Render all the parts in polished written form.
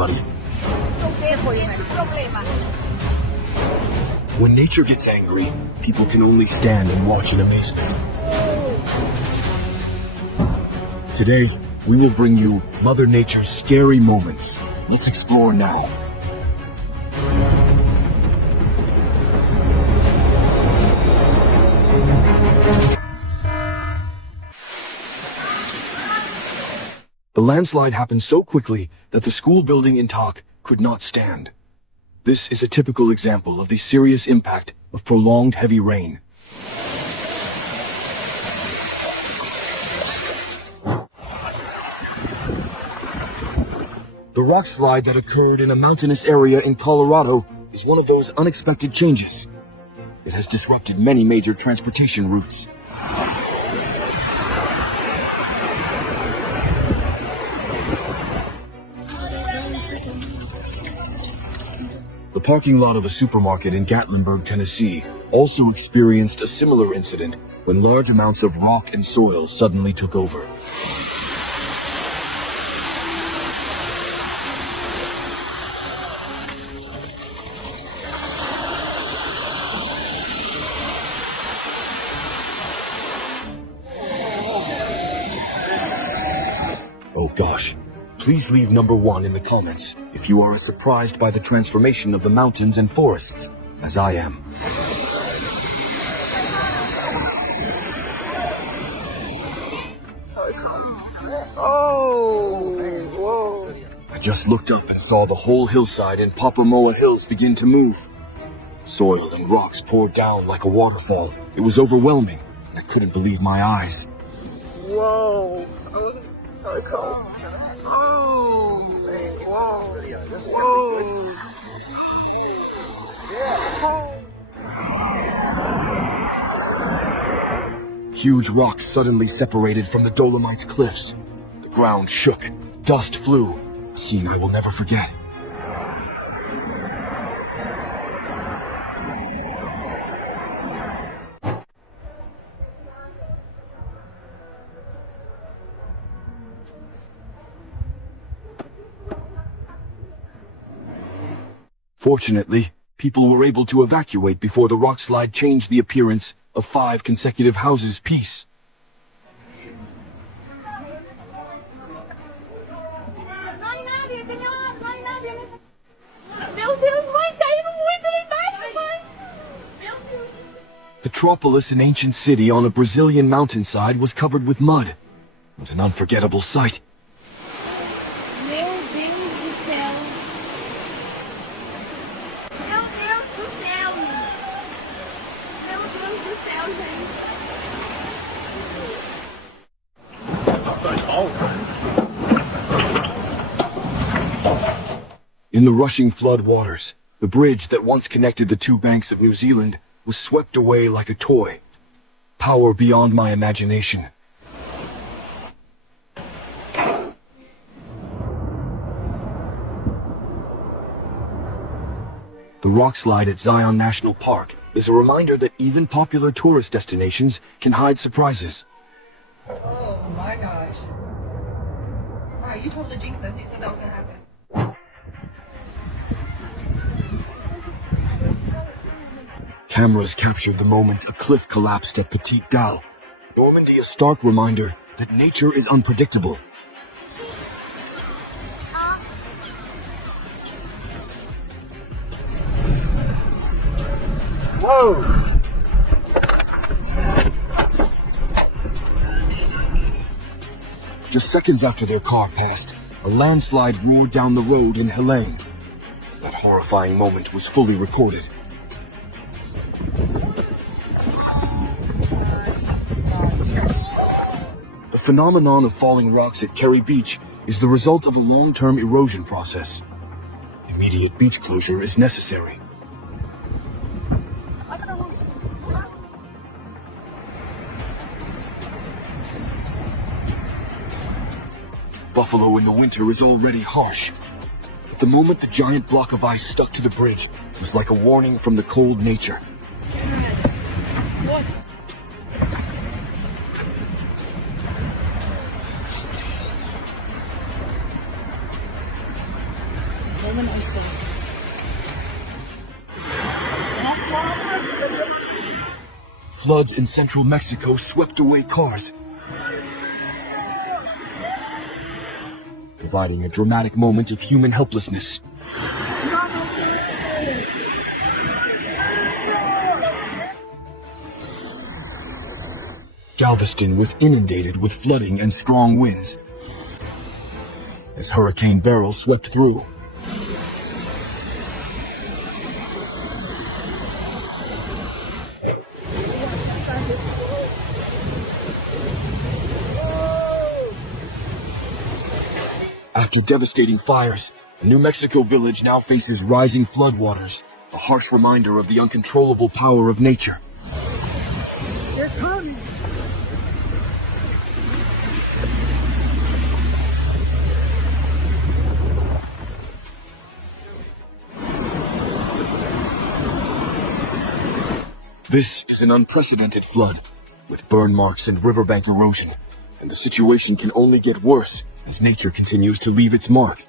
everybody. When nature gets angry, people can only stand and watch in amazement. Today, we will bring you Mother Nature's scary moments. Let's explore now. The landslide happened so quickly that the school building in Tak could not stand. This is a typical example of the serious impact of prolonged heavy rain. The rock slide that occurred in a mountainous area in Colorado is one of those unexpected changes. It has disrupted many major transportation routes. The parking lot of a supermarket in Gatlinburg, Tennessee, also experienced a similar incident when large amounts of rock and soil suddenly took over. Oh gosh. Please leave number 1 in the comments if you are as surprised by the transformation of the mountains and forests as I am. Oh, I just looked up and saw the whole hillside in Papamoa Hills begin to move. Soil and rocks poured down like a waterfall. It was overwhelming, and I couldn't believe my eyes. whoa. So cool. Oh, wow. Whoa. Huge rocks suddenly separated from the Dolomites cliffs. The ground shook. Dust flew. A scene I will never forget. Fortunately, people were able to evacuate before the rockslide changed the appearance of 5 consecutive houses' peace. Petropolis, an ancient city on a Brazilian mountainside, was covered with mud. What an unforgettable sight. In the rushing flood waters, the bridge that once connected the 2 banks of New Zealand was swept away like a toy. Power beyond my imagination. The rockslide at Zion National Park is a reminder that even popular tourist destinations can hide surprises. Oh my gosh. Wow, you totally jinxed us. You thought that was going to happen. Cameras captured the moment a cliff collapsed at Petite Dal. Normandy, a stark reminder that nature is unpredictable. Whoa. Just seconds after their car passed, a landslide roared down the road in Helene. That horrifying moment was fully recorded. The phenomenon of falling rocks at Kerry Beach is the result of a long-term erosion process. Immediate beach closure is necessary. Buffalo in the winter is already harsh. But the moment the giant block of ice stuck to the bridge was like a warning from the cold nature. What? Galveston. Floods in central Mexico swept away cars, providing a dramatic moment of human helplessness. Galveston was inundated with flooding and strong winds as Hurricane Beryl swept through. After devastating fires, a New Mexico village now faces rising floodwaters, a harsh reminder of the uncontrollable power of nature. They're coming. This is an unprecedented flood, with burn marks and riverbank erosion, and the situation can only get worse as nature continues to leave its mark.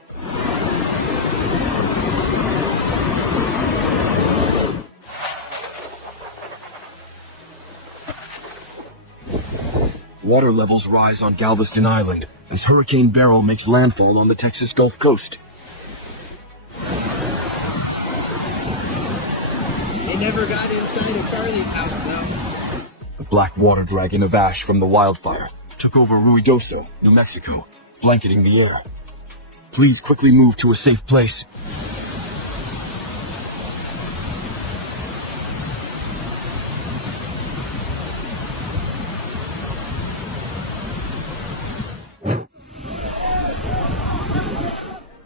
Water levels rise on Galveston Island as Hurricane Beryl makes landfall on the Texas Gulf Coast. They never got inside of Charlie's house, though. The black water dragon of ash from the wildfire took over Ruidoso, New Mexico, blanketing the air. Please quickly move to a safe place.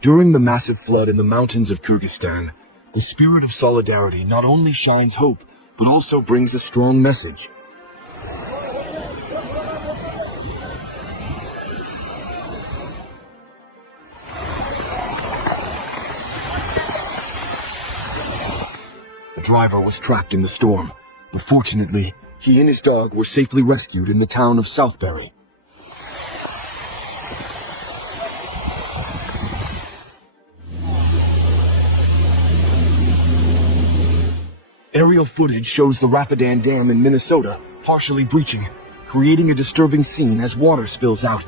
During the massive flood in the mountains of Kyrgyzstan, the spirit of solidarity not only shines hope, but also brings a strong message. The driver was trapped in the storm, but fortunately, he and his dog were safely rescued in the town of Southbury. Aerial footage shows the Rapidan Dam in Minnesota partially breaching, creating a disturbing scene as water spills out.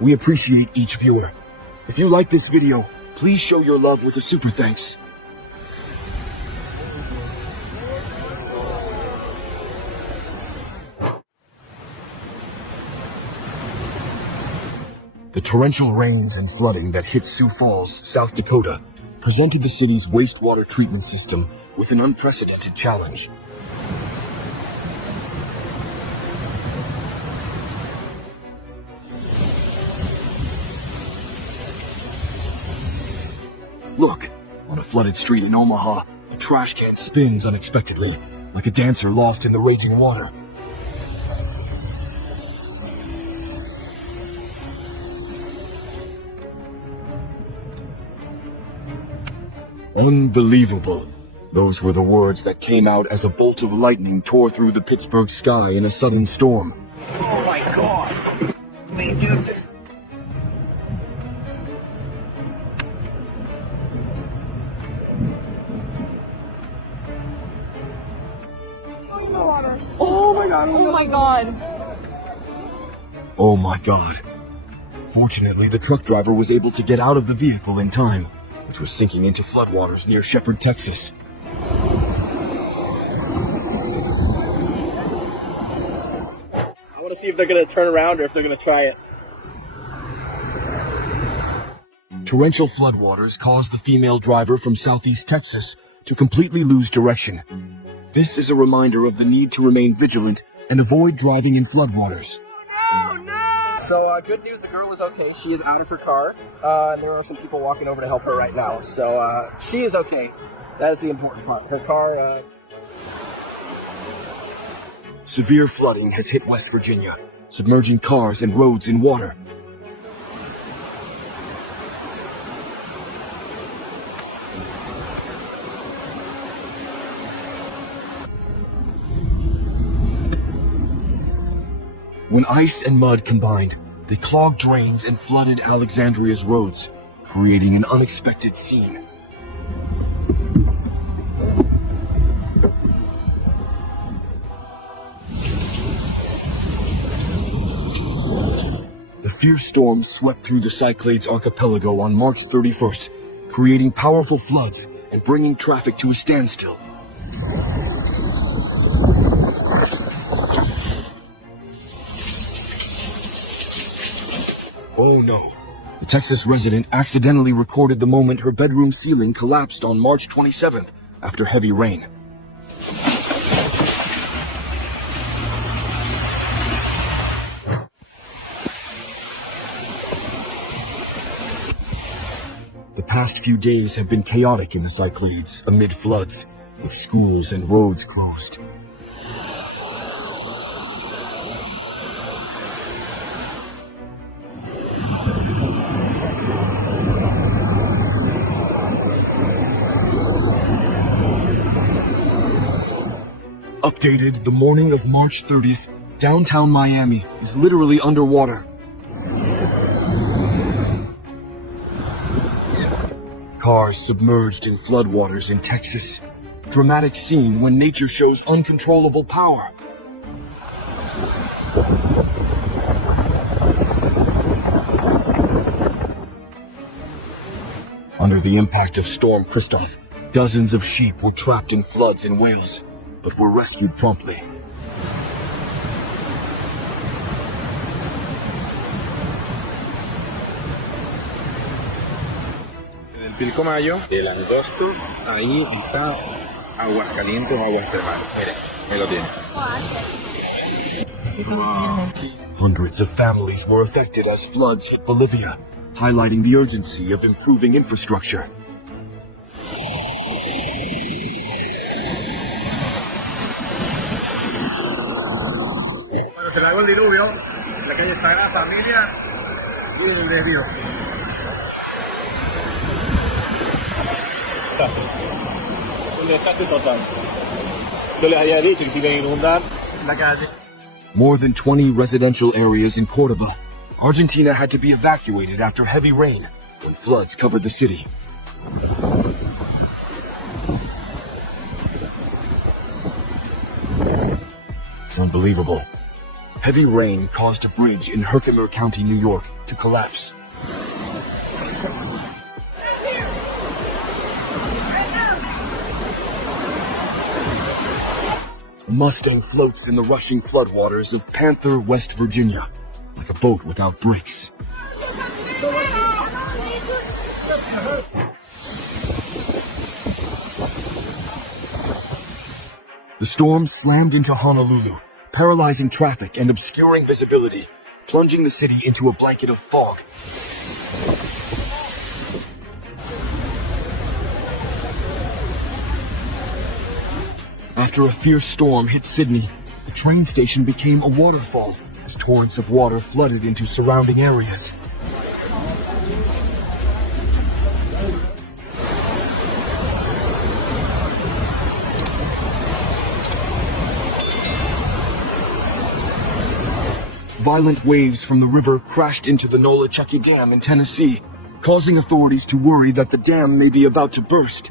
We appreciate each viewer. If you like this video, please show your love with a super thanks. The torrential rains and flooding that hit Sioux Falls, South Dakota, presented the city's wastewater treatment system with an unprecedented challenge. Look, on a flooded street in Omaha, a trash can spins unexpectedly, like a dancer lost in the raging water. Unbelievable. Those were the words that came out as a bolt of lightning tore through the Pittsburgh sky in a sudden storm. Oh my god. We do this. Oh my god. Oh my god. Oh my god. Fortunately, the truck driver was able to get out of the vehicle in time, which was sinking into floodwaters near Shepherd, Texas. I want to see if they're going to turn around or if they're going to try it. Torrential floodwaters caused the female driver from southeast Texas to completely lose direction. This is a reminder of the need to remain vigilant and avoid driving in floodwaters. Oh no! So, good news, the girl is okay. She is out of her car, and there are some people walking over to help her right now. So, she is okay. That is the important part. Her car, Severe flooding has hit West Virginia, submerging cars and roads in water. When ice and mud combined, they clogged drains and flooded Alexandria's roads, creating an unexpected scene. The fierce storm swept through the Cyclades archipelago on March 31st, creating powerful floods and bringing traffic to a standstill. Oh no. The Texas resident accidentally recorded the moment her bedroom ceiling collapsed on March 27th after heavy rain. The past few days have been chaotic in the Cyclades amid floods, with schools and roads closed. Updated the morning of March 30th, downtown Miami is literally underwater. Cars submerged in floodwaters in Texas. Dramatic scene when nature shows uncontrollable power. Under the impact of Storm Christoph, dozens of sheep were trapped in floods in Wales, but were rescued promptly. En el Pico Mayo, el angosto, ahí está aguas calientes o aguas termales. Mire, ahí lo tiene. Hundreds of families were affected as floods hit Bolivia, highlighting the urgency of improving infrastructure. Cuando se largó el diluvio, la calle Sagrada Familia y el desvío. Un desastre total. Yo les había dicho que se iban a inundar la calle. More than 20 residential areas in Córdoba, Argentina had to be evacuated after heavy rain when floods covered the city. It's unbelievable. Heavy rain caused a bridge in Herkimer County, New York, to collapse. A Mustang floats in the rushing floodwaters of Panther, West Virginia, like a boat without brakes. The storm slammed into Honolulu, paralyzing traffic and obscuring visibility, plunging the city into a blanket of fog. After a fierce storm hit Sydney, the train station became a waterfall as torrents of water flooded into surrounding areas. Violent waves from the river crashed into the Nolichucky Dam in Tennessee, causing authorities to worry that the dam may be about to burst.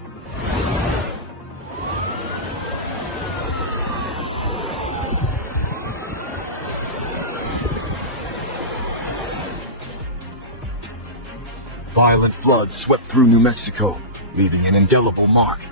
Violent floods swept through New Mexico, leaving an indelible mark.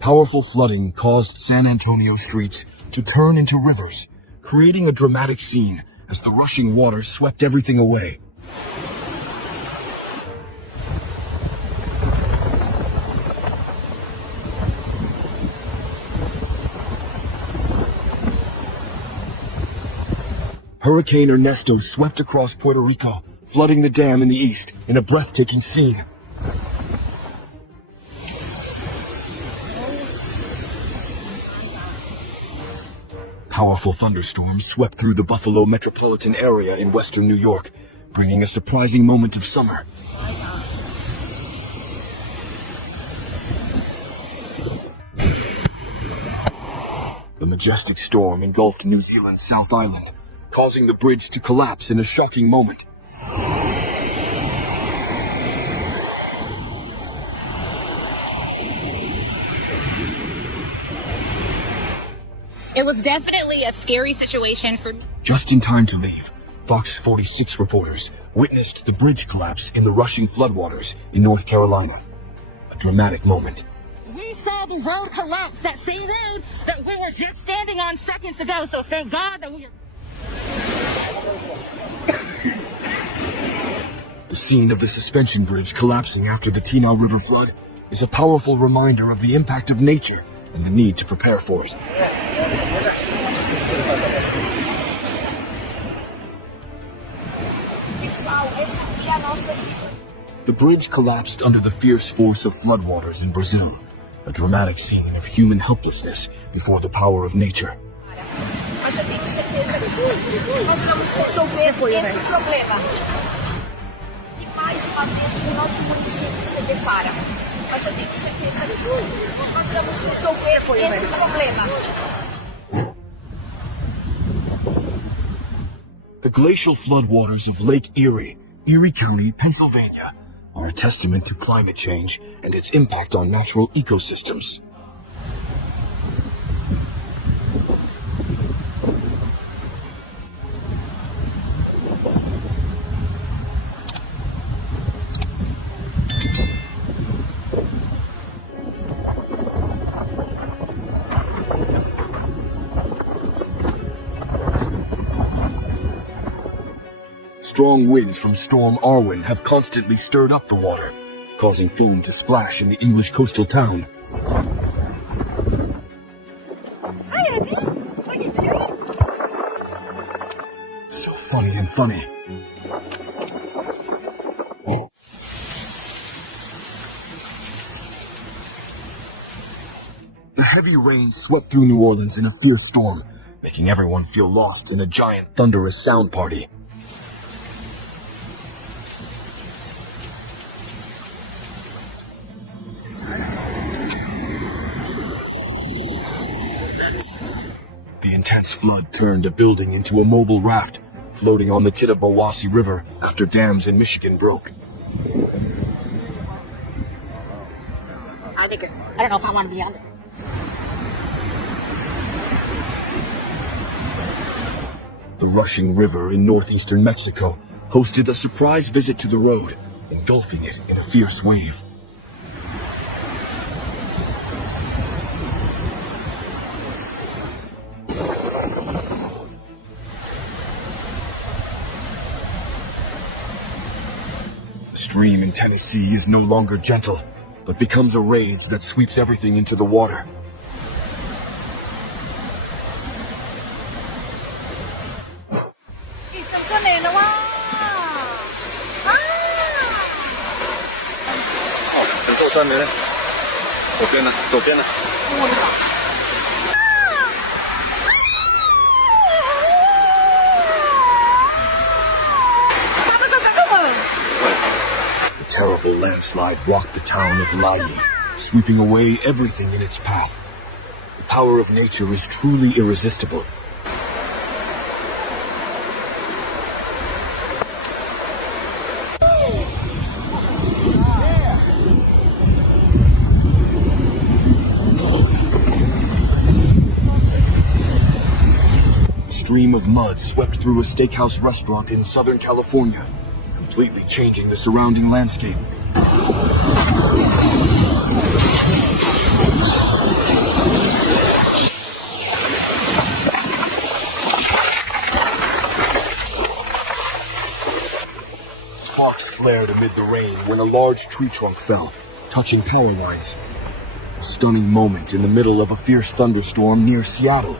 Powerful flooding caused San Antonio streets to turn into rivers, creating a dramatic scene as the rushing water swept everything away. Hurricane Ernesto swept across Puerto Rico, flooding the dam in the east in a breathtaking scene. Powerful thunderstorms swept through the Buffalo metropolitan area in western New York, bringing a surprising moment of summer. The majestic storm engulfed New Zealand's South Island, causing the bridge to collapse in a shocking moment. It was definitely a scary situation for me. Just in time to leave, Fox 46 reporters witnessed the bridge collapse in the rushing floodwaters in North Carolina. A dramatic moment. We saw the road collapse, that same road that we were just standing on seconds ago, so thank God that we are... The scene of the suspension bridge collapsing after the Tina River flood is a powerful reminder of the impact of nature and the need to prepare for it. The bridge collapsed under the fierce force of floodwaters in Brazil, a dramatic scene of human helplessness before the power of nature. Mas eu tenho certeza que nós vamos resolver esse problema. E mais uma vez o nosso município se depara. Mas eu tenho certeza que nós vamos resolver esse problema. The glacial floodwaters of Lake Erie, Erie County, Pennsylvania, are a testament to climate change and its impact on natural ecosystems. Strong winds from Storm Arwen have constantly stirred up the water, causing foam to splash in the English coastal town. So funny and funny. The heavy rain swept through New Orleans in a fierce storm, making everyone feel lost in a giant thunderous sound party. The intense flood turned a building into a mobile raft, floating on the Tittabawassee River after dams in Michigan broke. I don't know if I want to be on there. The rushing river in northeastern Mexico hosted a surprise visit to the road, engulfing it in a fierce wave. The stream in Tennessee is no longer gentle, but becomes a rage that sweeps everything into the water. A terrible landslide rocked the town of Lai, sweeping away everything in its path. The power of nature is truly irresistible. A stream of mud swept through a steakhouse restaurant in Southern California, completely changing the surrounding landscape. Sparks flared amid the rain when a large tree trunk fell, touching power lines. A stunning moment in the middle of a fierce thunderstorm near Seattle.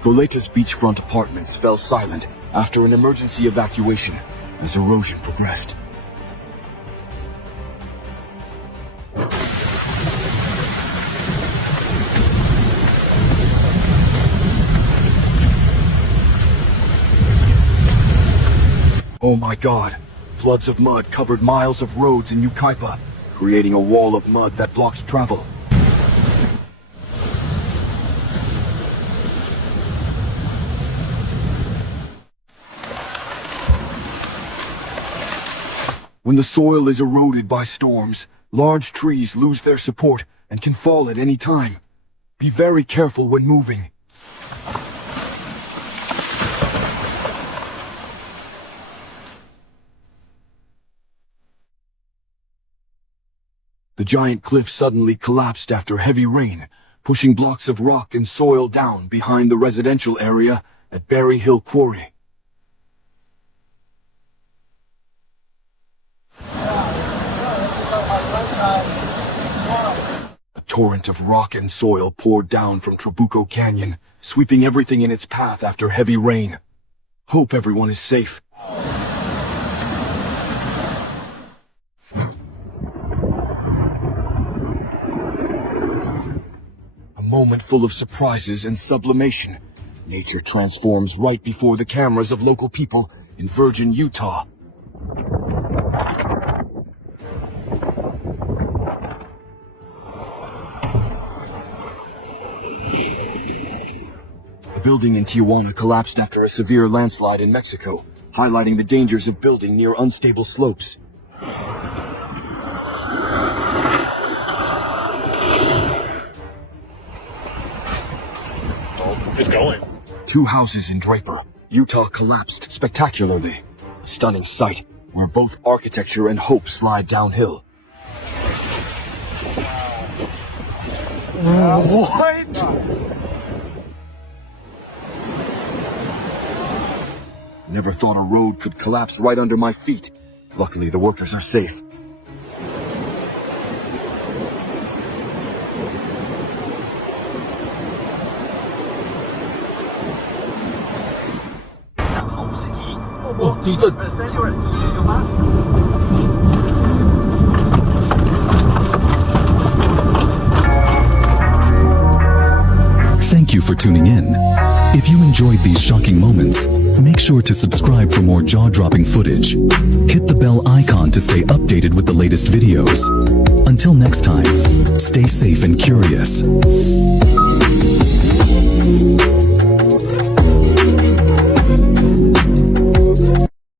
Goleta's beachfront apartments fell silent after an emergency evacuation as erosion progressed. my God. Floods of mud covered miles of roads in Ukaipa, creating a wall of mud that blocked travel. When the soil is eroded by storms, large trees lose their support and can fall at any time. Be very careful when moving. The giant cliff suddenly collapsed after heavy rain, pushing blocks of rock and soil down behind the residential area at Berry Hill Quarry. A torrent of rock and soil poured down from Trabuco Canyon, sweeping everything in its path after heavy rain. Hope everyone is safe. A moment full of surprises and sublimation. Nature transforms right before the cameras of local people in Virgin, Utah. A building in Tijuana collapsed after a severe landslide in Mexico, highlighting the dangers of building near unstable slopes. It's going. 2 houses in Draper, Utah collapsed spectacularly. A stunning sight where both architecture and hope slide downhill. What? Never thought a road could collapse right under my feet. Luckily, the workers are safe. Thank you for tuning in. If you enjoyed these shocking moments, make sure to subscribe for more jaw-dropping footage. Hit the bell icon to stay updated with the latest videos. Until next time, stay safe and curious.